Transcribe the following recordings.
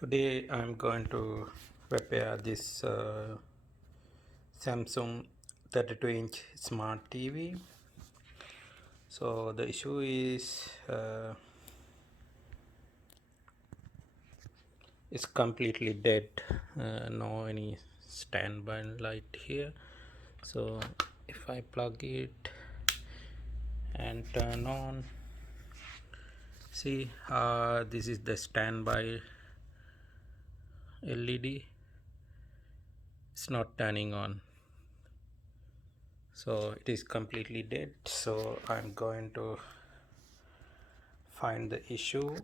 Today I'm going to repair this Samsung 32-inch smart TV. So the issue is it's completely dead. No any standby light here. So if I plug it and turn on, see this is the standby LED. It's not turning on. So it is completely dead. So I'm going to find the issue.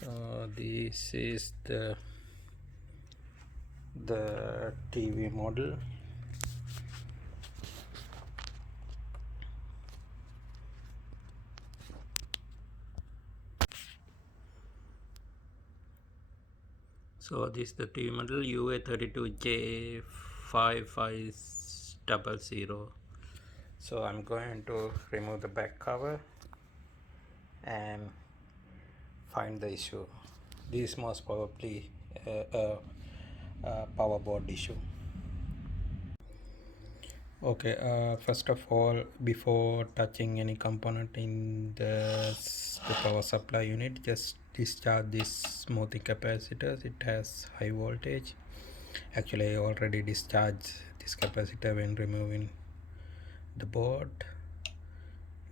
So this is the TV model. So this is the TV model UA32J5500. So I'm going to remove the back cover and find the issue. This is most probably a power board issue. Okay, first of all, before touching any component in the power supply unit, just discharge this smoothing capacitors. It has high voltage. Actually, I already discharged this capacitor when removing the board.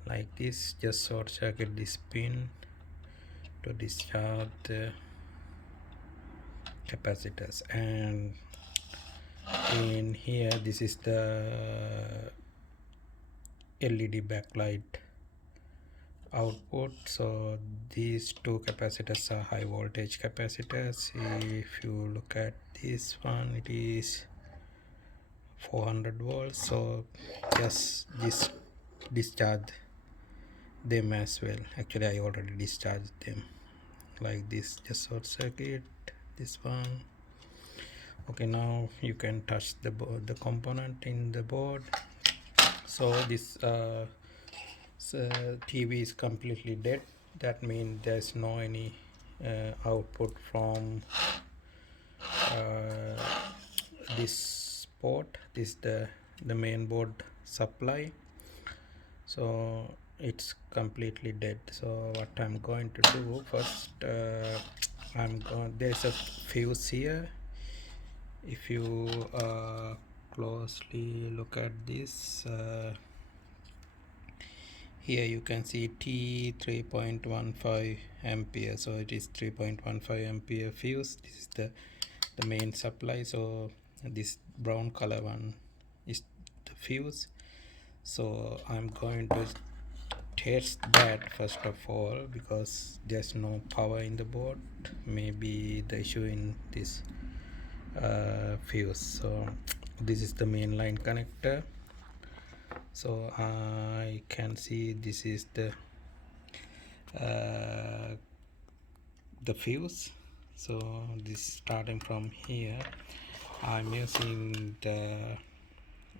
Like this, just short circuit this pin to discharge the capacitors. And in here, this is the LED backlight output. So these two capacitors are high voltage capacitors. If you look at this one, it is 400 volts. So just discharge them as well. Actually, I already discharged them. Like this, just short circuit this one. Okay, now you can touch the component in the board. So this TV is completely dead. That means there's no any output from this port. This is the main board supply. So it's completely dead. So what I'm going to do first, there's a fuse here. If you closely look at this, here you can see T 3.15 ampere. So it is 3.15 ampere fuse. This is the main supply. So this brown color one is the fuse. So I'm going to test that first of all, because there's no power in the board. Maybe the issue in this fuse. So this is the main line connector. So I can see this is the fuse. So this starting from here, I'm using the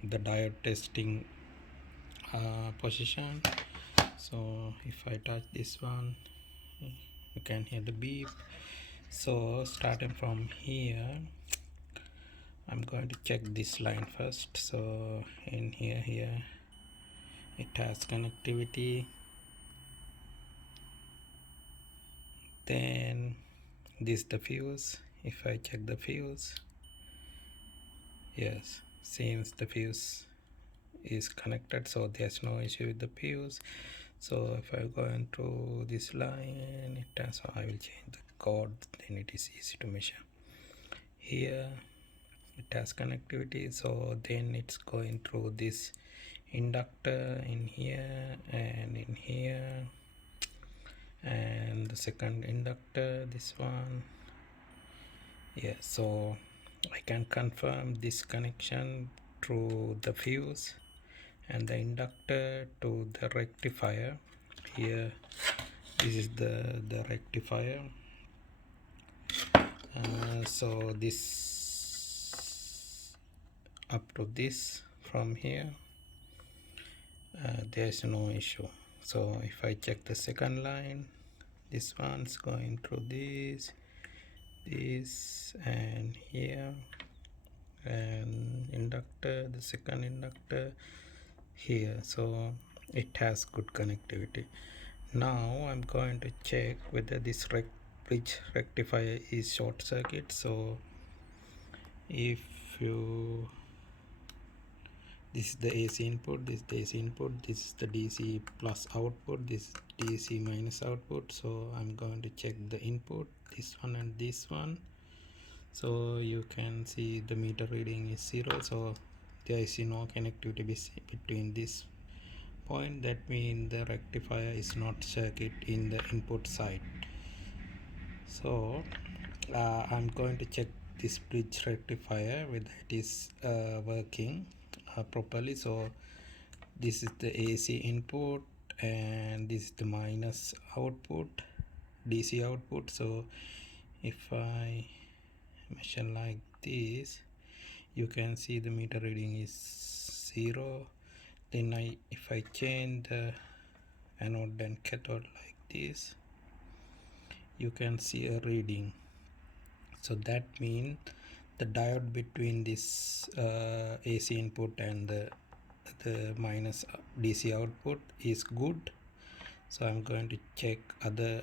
diode testing position. So if I touch this one, you can hear the beep. So starting from here, I'm going to check this line first. So in here it has connectivity. Then this is the fuse. If I check the fuse, yes, seems the fuse is connected, so there's no issue with the fuse. So if I go into this line, it has, I will change the code, then it is easy to measure. Here it has connectivity, so then it's going through this inductor in here and in here, and the second inductor, this one. Yeah, so I can confirm this connection through the fuse and the inductor to the rectifier. Here this is the rectifier. So this up to this, from here there's no issue. So if I check the second line, this one's going through this and here, and inductor, the second inductor here, so it has good connectivity. Now I'm going to check whether this bridge rectifier is short circuit. So if you, this is the AC input, this is the AC input, this is the DC plus output, this is DC minus output. So I'm going to check the input, this one and this one. So you can see the meter reading is 0, so there is no connectivity between this point. That means the rectifier is not circuit in the input side. So I'm going to check this bridge rectifier whether it is working properly. So this is the AC input and this is the minus output, DC output. So if I measure like this, you can see the meter reading is 0. Then if I change the anode and cathode like this, you can see a reading. So that means the diode between this AC input and the minus DC output is good. So I'm going to check other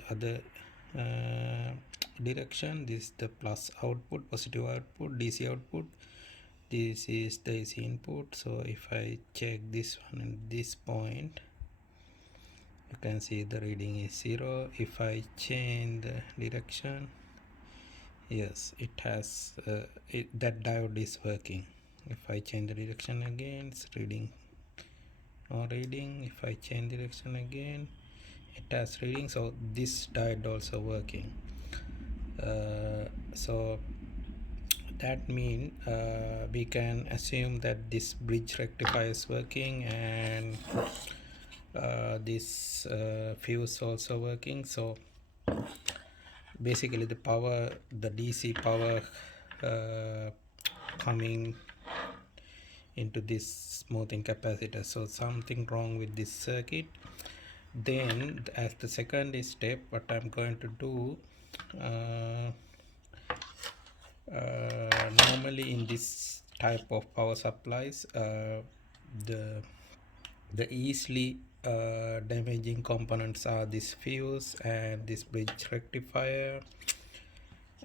direction. This is the plus output, positive output, DC output. This is the AC input. So if I check this one and this point, you can see the reading is 0. If I change the direction, yes, it has that diode is working. If I change the direction again, it's reading or reading. If I change direction again, it has reading. So this diode also working. So that means we can assume that this bridge rectifier is working, and this fuse also working. So basically the power, the DC power coming into this smoothing capacitor. So something wrong with this circuit. Then as the second step, what I'm going to do, normally in this type of power supplies, the easily damaging components are this fuse and this bridge rectifier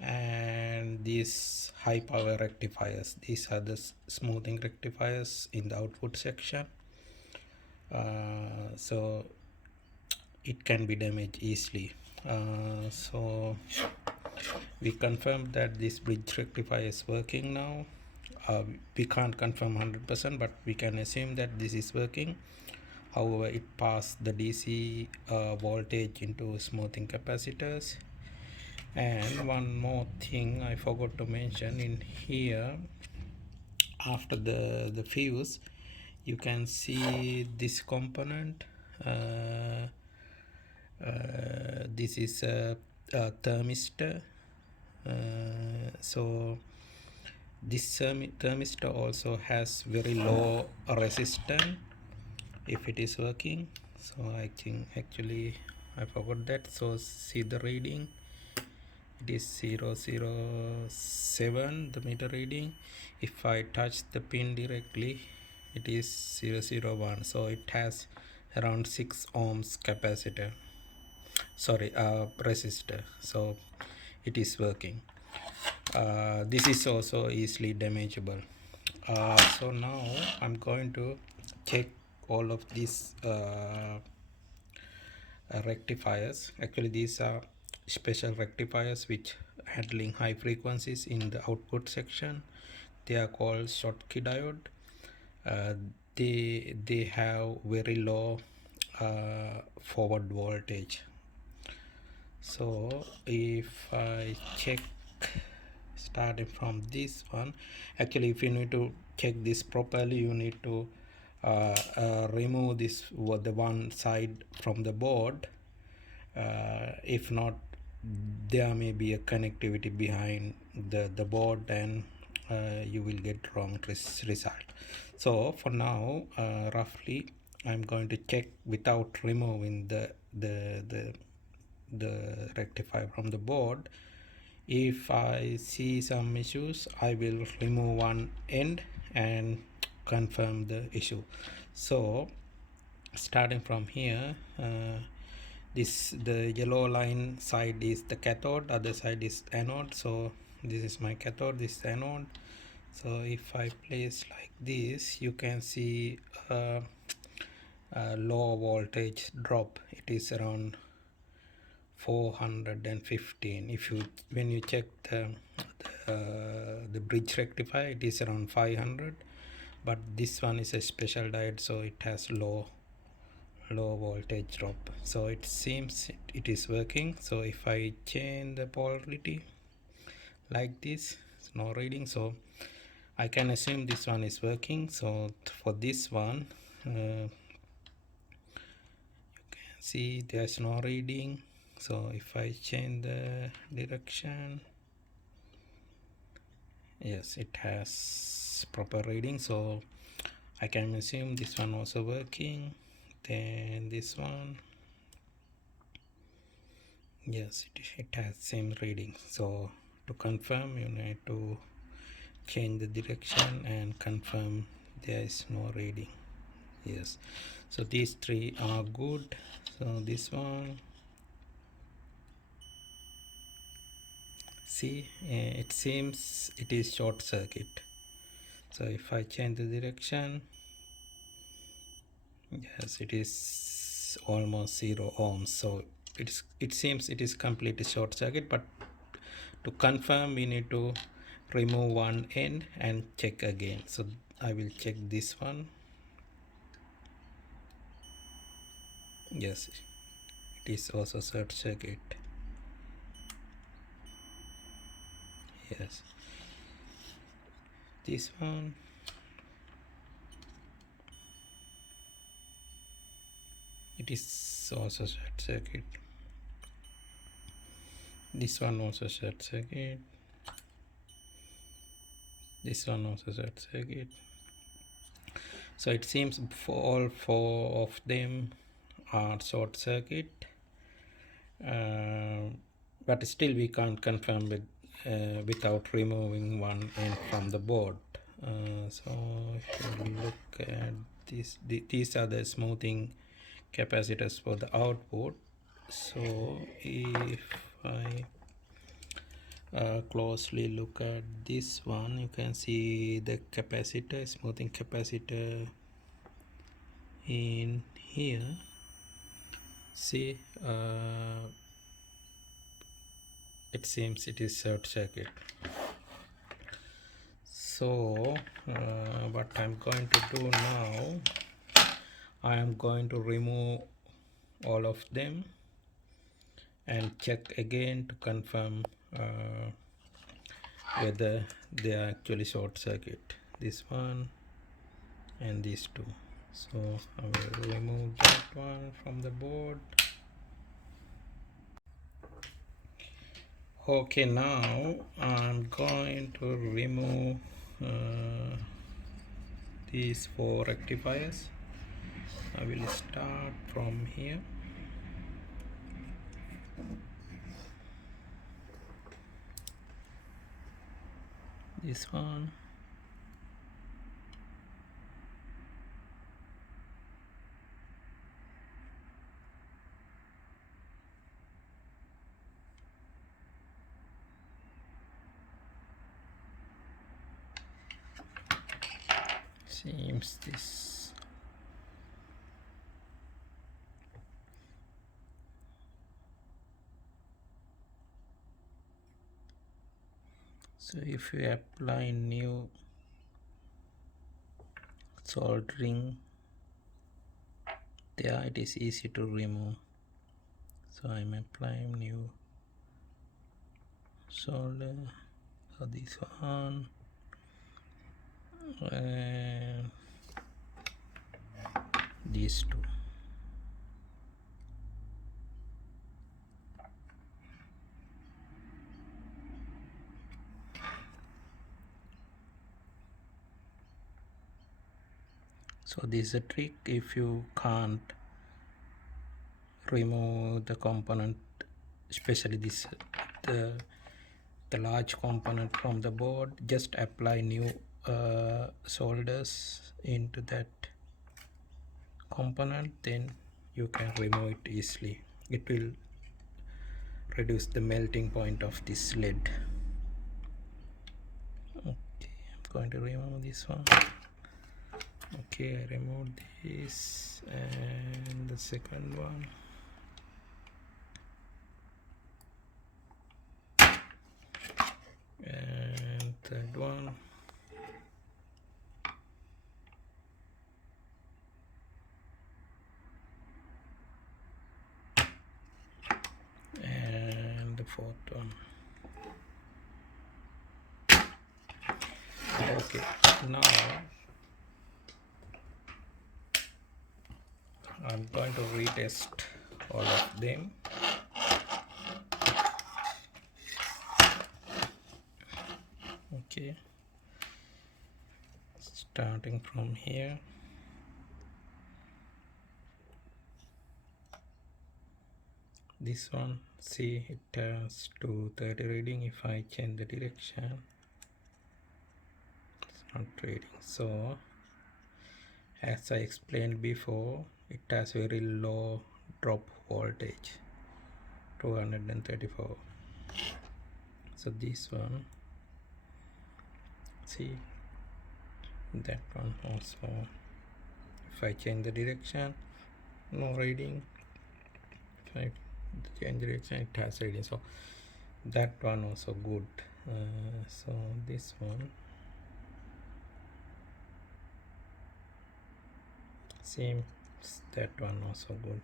and these high power rectifiers. These are the smoothing rectifiers in the output section. So it can be damaged easily. So we confirmed that this bridge rectifier is working now. We can't confirm 100%, but we can assume that this is working. However, it passed the DC voltage into smoothing capacitors. And one more thing I forgot to mention in here, after the fuse, you can see this component. This is a thermistor. So this thermistor also has very low resistance if it is working. So I think actually I forgot that. So see the reading, it is 007, the meter reading. If I touch the pin directly, it is 001. So it has around 6 ohms capacitor, sorry, resistor. So it is working. This is also easily damageable. So now I'm going to check all of these rectifiers. Actually these are special rectifiers which handling high frequencies in the output section. They are called Schottky diode. They have very low forward voltage. So if I check starting from this one, actually if you need to check this properly, you need to remove this the one side from the board. If not, there may be a connectivity behind the board, and you will get wrong result. So for now, roughly I'm going to check without removing the rectifier from the board. If I see some issues, I will remove one end and confirm the issue. So starting from here, the yellow line side is the cathode, other side is anode. So this is my cathode, this is anode. So if I place like this, you can see a low voltage drop. It is around 415. If you when you check the bridge rectifier, it is around 500, but this one is a special diode, so it has low voltage drop. So it seems it is working. So if I change the polarity like this, it's no reading, so I can assume this one is working. So for this one, you can see there's no reading. So if I change the direction, yes, it has proper reading, so I can assume this one also working. Then this one, yes, it has same reading. So to confirm, you need to change the direction and confirm there is no reading. Yes, so these three are good. So this one, see, it seems it is short circuit. So if I change the direction, yes, it is almost 0 ohms. So it seems it is completely short circuit, but to confirm we need to remove one end and check again. So I will check this one. Yes, it is also short circuit. Yes, this one, it is also short circuit. This one also short circuit. This one also short circuit. So it seems for all four of them are short circuit, but still we can't confirm with without removing one end from the board. So if you look at this, these are the smoothing capacitors for the output. So if I closely look at this one, you can see the capacitor, smoothing capacitor in here. See, it seems it is short circuit. So what I'm going to do now, I am going to remove all of them and check again to confirm whether they are actually short circuit, this one and these two. So I will remove that one from the board. Okay, now I'm going to remove these four rectifiers. I will start from here. This one, seems this. So if you apply new soldering there, it is easy to remove. So I'm applying new solder for this one and these two. So this is a trick. If you can't remove the component, especially this the large component from the board, just apply new solders into that component, then you can remove it easily. It will reduce the melting point of this lead. Okay, I'm going to remove this one. Okay, I removed this, and the second one. And third one. And the fourth one. Okay, now I'm going to retest all of them. Okay, starting from here. This one, see, it has 230 reading. If I change the direction, it's not reading. So as I explained before, it has very low drop voltage, 234. So this one, see, that one also. If I change the direction, no reading. If I change direction, it has reading. So that one also good. So this one, same, that one also good.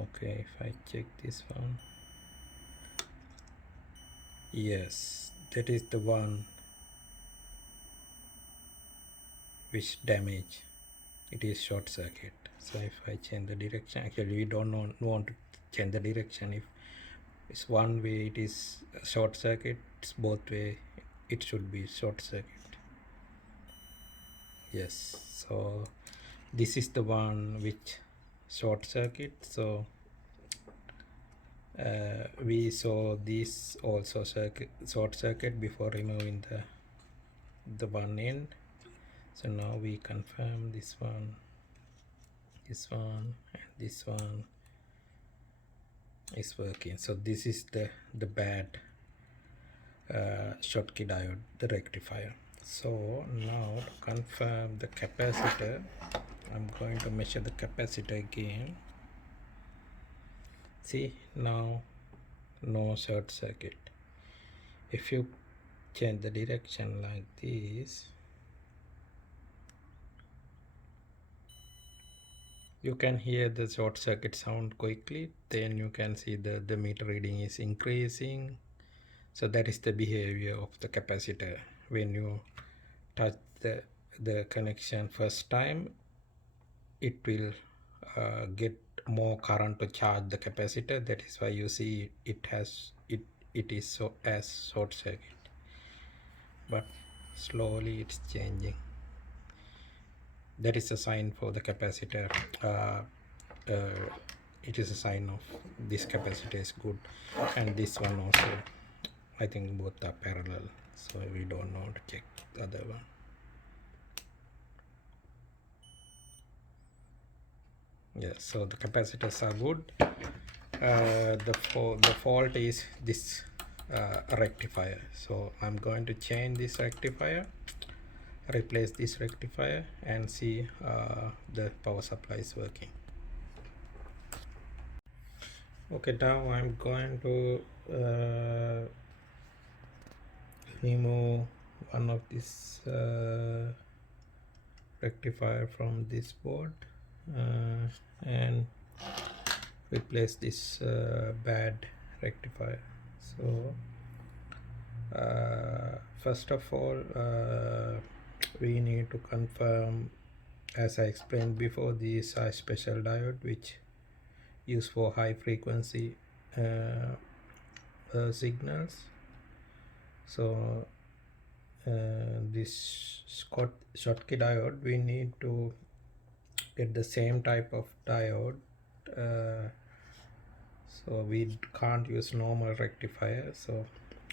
Okay, if I check this one, yes, that is the one which damage. It is short circuit. So if I change the direction, actually we don't want to change the direction. If it's one way, it is short circuit. It's both way, it should be short circuit. Yes, so this is the one which short circuit. So we saw this also short circuit before removing the one end. So now we confirm this one, and this one is working. So this is the bad Schottky diode, the rectifier. So now to confirm the capacitor, I'm going to measure the capacitor again. See, now no short circuit. If you change the direction like this, you can hear the short circuit sound quickly. Then you can see the meter reading is increasing. So that is the behavior of the capacitor. When you touch the connection first time, it will get more current to charge the capacitor. That is why you see it is so as short circuit, but slowly it's changing. That is a sign for the capacitor. It is a sign of this capacitor is good, and this one also. I think both are parallel, so we don't know to check the other one. Yes, so the capacitors are good. The fault is this rectifier. So I'm going to change this rectifier, replace this rectifier, and see the power supply is working. Okay, now I'm going to remove one of this rectifier from this board and replace this bad rectifier. So first of all, we need to confirm, as I explained before, these are special diode which used for high frequency signals. So this Schottky diode, we need to get the same type of diode, so we can't use normal rectifier. So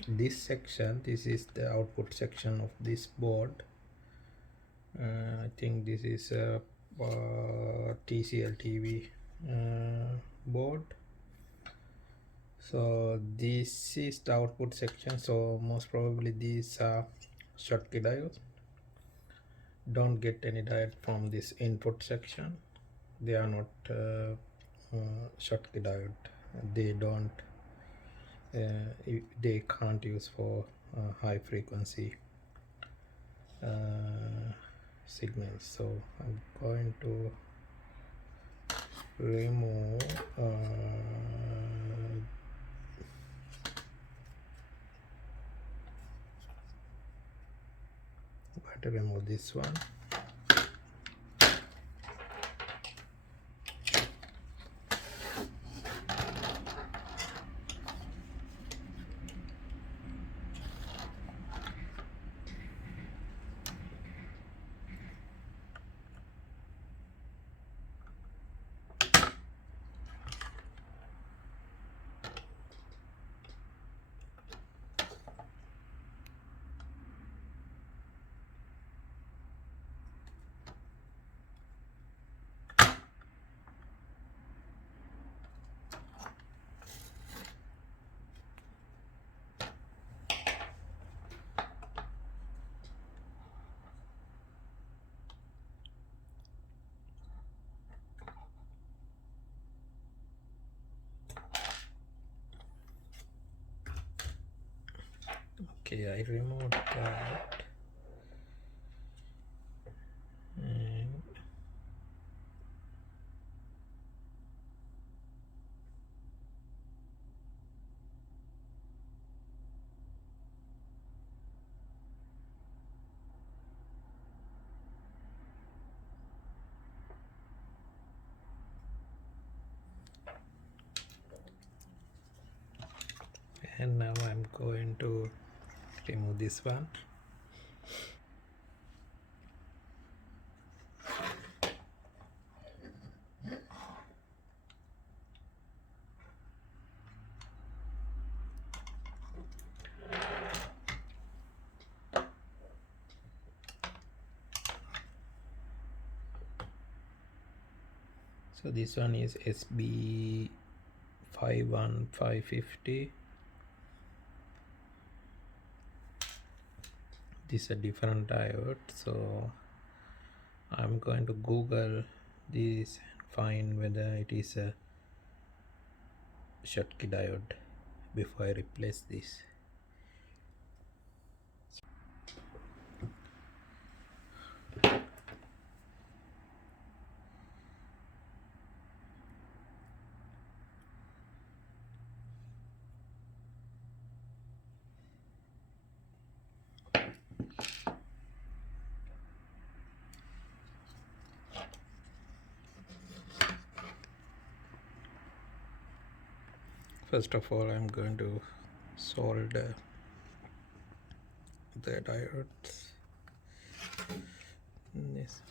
this section, this is the output section of this board. I think this is a TCL TV board. So this is the output section, so most probably these are Schottky diodes. Don't get any diode from this input section. They are not Schottky diode. They don't they can't use for high frequency signals. So I'm going to remove this one. Okay, I removed that. And now I'm going to remove this one. So this one is SB 51550. This is a different diode, so I'm going to Google this and find whether it is a Schottky diode before I replace this. First of all, I'm going to solder the diodes. This.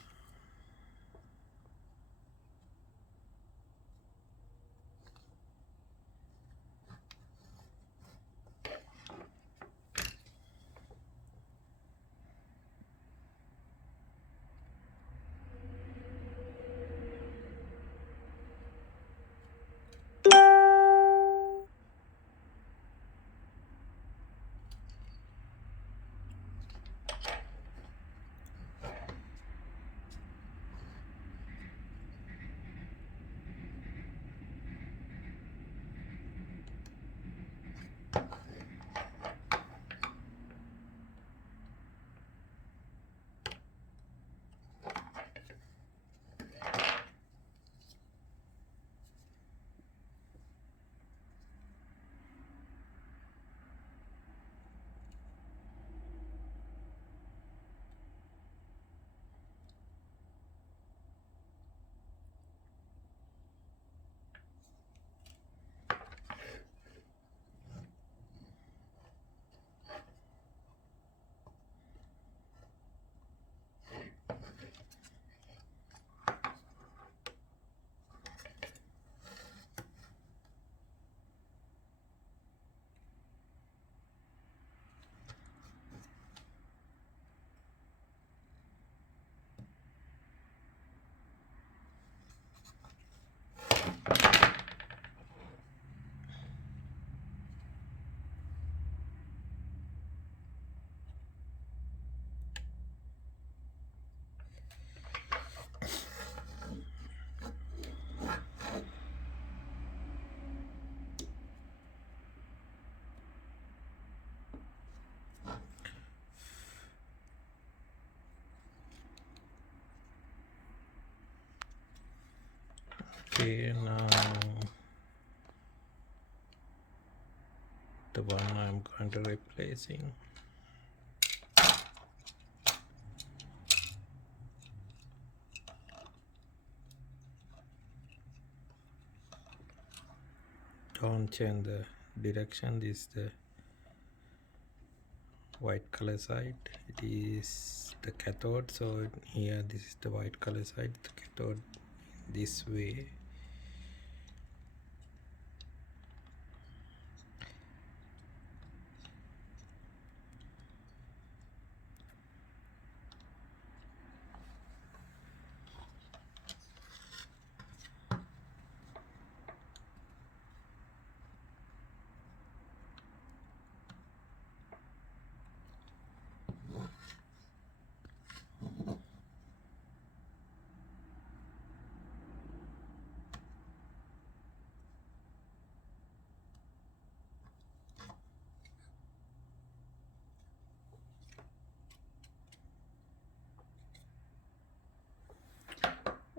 Okay, now the one I'm going to replacing. Don't change the direction. This is the white color side. It is the cathode, so here this is the white color side, the cathode this way.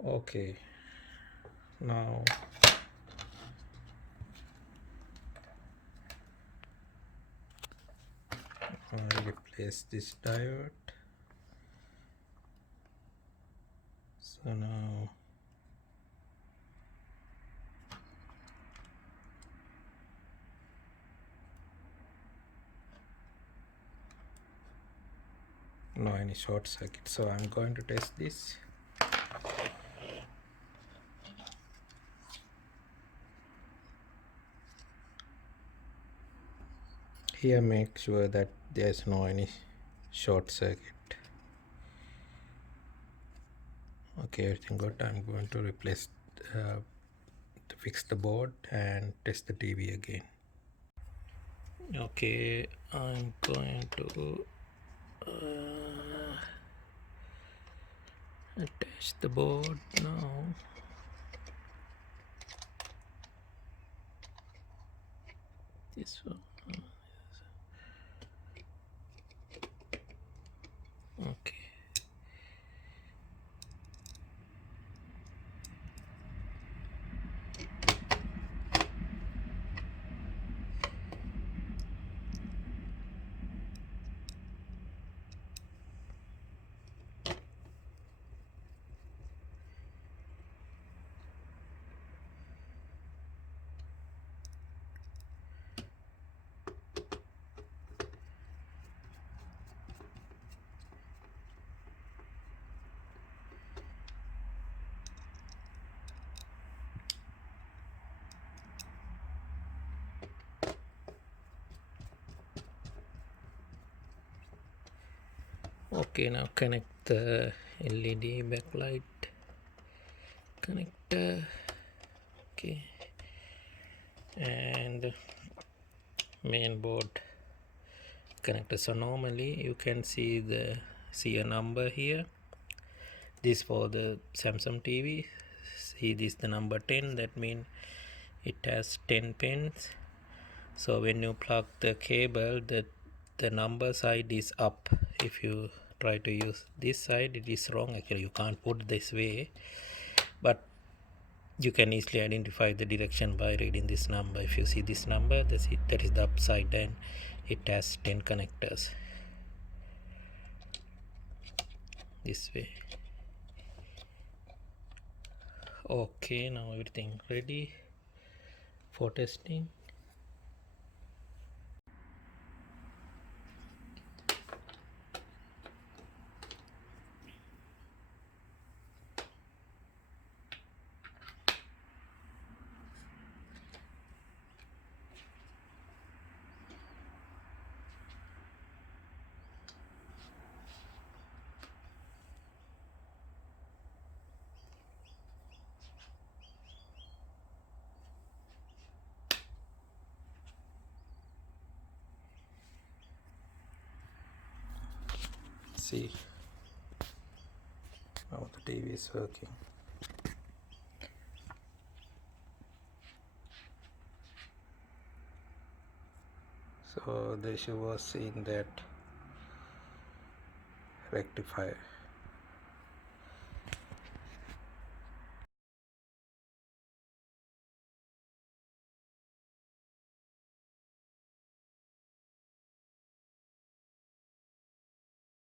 Okay, now I'll replace this diode. So now no any short circuit, so I'm going to test this. Here make sure that there's no any short circuit. Okay, everything good. I'm going to replace to fix the board and test the TV again. Okay, I'm going to attach the board now. This one. Okay. Okay, now connect the LED backlight connector. Okay, and main board connector. So normally you can see a number here. This for the Samsung TV. See this the number 10. That means it has 10 pins. So when you plug the cable, the number side is up. If you try to use this side, it is wrong. Actually, you can't put this way, but you can easily identify the direction by reading this number. If you see this number, that is the upside, and it has 10 connectors this way. Okay, now everything ready for testing. See, now the TV is working. So the issue was in that rectifier.